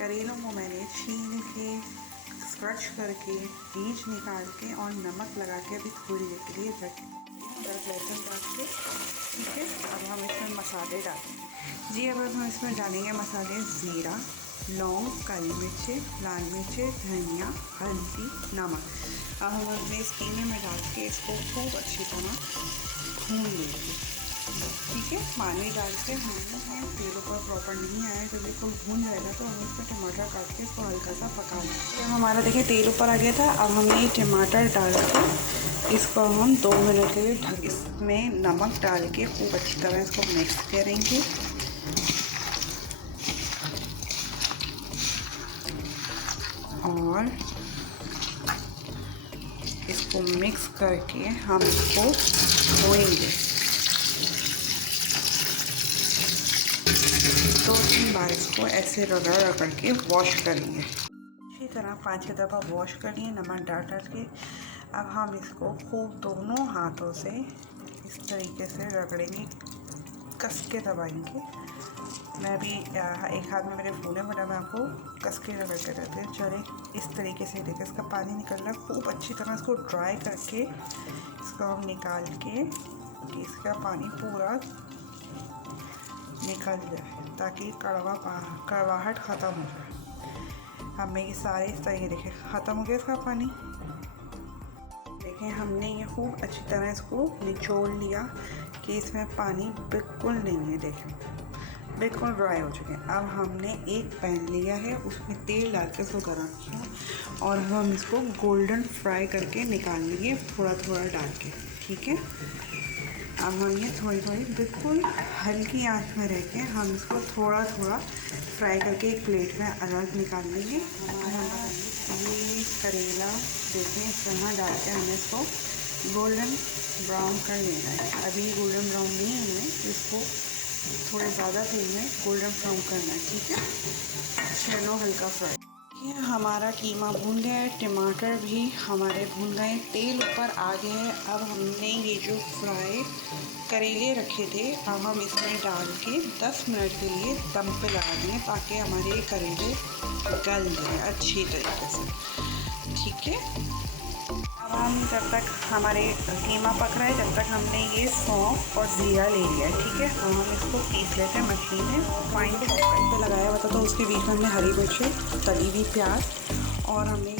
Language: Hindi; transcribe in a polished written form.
करेलों को मैंने छील के क्रश करके बीज निकाल के और नमक लगा के अभी थोड़ी देर के लिए रख लहसुन डाल के। ठीक है, अब हम इसमें मसाले डालेंगे जी। अब हम इसमें डालेंगे मसाले ज़ीरा, लौंग, काली मिर्च, लाल मिर्च, धनिया, हल्दी, नमक। अब हम अपने इस कीमे में डाल के इसको खूब अच्छी तरह भून लेंगे। ठीक है, पानी डाल के भूनना है, तेल ऊपर प्रॉपर नहीं आया। जब बिल्कुल भून जाएगा तो हम इसमें टमाटर काट के इसको हल्का सा पका लेंगे। हमारा देखिए तेल ऊपर आ गया था। अब हमने टमाटर डाल के इसको हम 2 मिनट के लिए ढक, इसमें नमक डाल के खूब अच्छी तरह इसको मिक्स करेंगे। और इसको मिक्स करके हम इसको धोएंगे। 2-3 बार इसको ऐसे रगड़ के वॉश करेंगे। अच्छी तरह 5-6 दफ़ा वॉश करिए नमक डाल के। अब हम इसको खूब दोनों हाथों से इस तरीके से रगड़ेंगे, कस के दबाएंगे। मैं भी एक हाथ में मेरे फूले बना, मैं आपको कस के रगड़ के देते हैं। चले इस तरीके से देखिए, इसका पानी निकल रहा है। खूब अच्छी तरह इसको ड्राई करके इसको हम निकाल के कि इसका पानी पूरा निकल जाए ताकि कड़वाहट ख़त्म हो जाए। हमें ये सारे इस तरीके देखिए ख़त्म हो गया इसका पानी। देखें, हमने ये खूब अच्छी तरह इसको निचोड़ लिया कि इसमें पानी बिल्कुल नहीं है। देखें, बिल्कुल ड्राई हो चुके हैं। अब हमने एक पैन लिया है, उसमें तेल डाल के इसको गर्म किया और हम इसको गोल्डन फ्राई करके निकाल लेंगे, थोड़ा थोड़ा डाल के। ठीक है, अब हम ये थोड़ी बिल्कुल हल्की आंच में रह के हम इसको थोड़ा फ्राई करके एक प्लेट में अलग निकाल लेंगे। हमारा ये करेला देखें इस तरह डाल के हमें इसको गोल्डन ब्राउन कर लेना है। अभी गोल्डन ब्राउन नहीं है, हमें इसको थोड़े ज़्यादा तेल में गोल्डन ब्राउन करना है। ठीक है, चलो हल्का फ्राई। ये हमारा कीमा भून गया है, टमाटर भी हमारे भून गए, तेल ऊपर आ गए हैं। अब हमने ये जो फ्राई करेले रखे थे, अब हम इसमें डाल के 10 मिनट के लिए दम पे लगा देंगे ताकि हमारे करेले गल जाए अच्छी तरीके से। ठीक है, अब हम जब तक हमारे कीमा पक रहा है, जब तक हमने ये सौंफ और ज़ीरा ले लिया है। ठीक है, तो हम इसको पीस लेते हैं मशीन में। फाइन चॉपर पे लगाया हुआ था, तो उसके बीच में हमने हरी मिर्च, तली हुई प्याज और हमने